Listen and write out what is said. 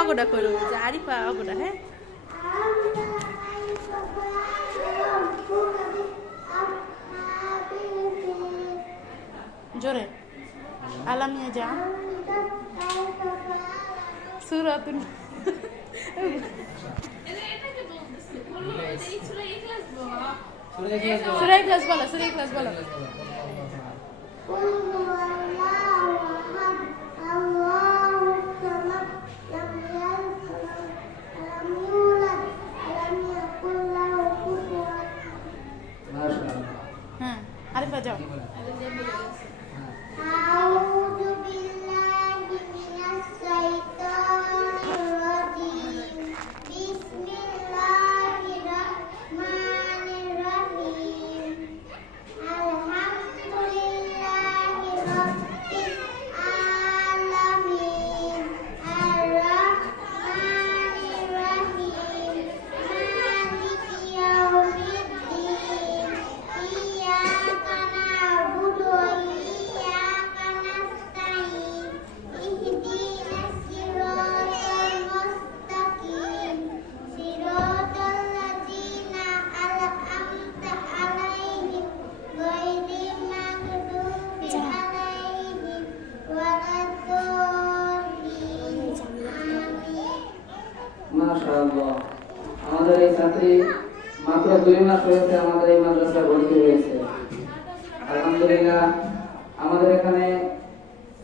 অগোটা করো যে আরিফা অগোটা হ্যাঁ জোরে আলামিয়া যা সুরাতুন সুরাই ক্লাস বলো সুরাই ক্লাস বলো হ্যাঁ আরিফা যাও মাশাআল্লাহ আমাদের এই ছাত্রী মাত্র 2 মাস হয়েছে আমাদের এই মাদ্রাসায় ভর্তি হয়েছে আলহামদুলিল্লাহ আমাদের এখানে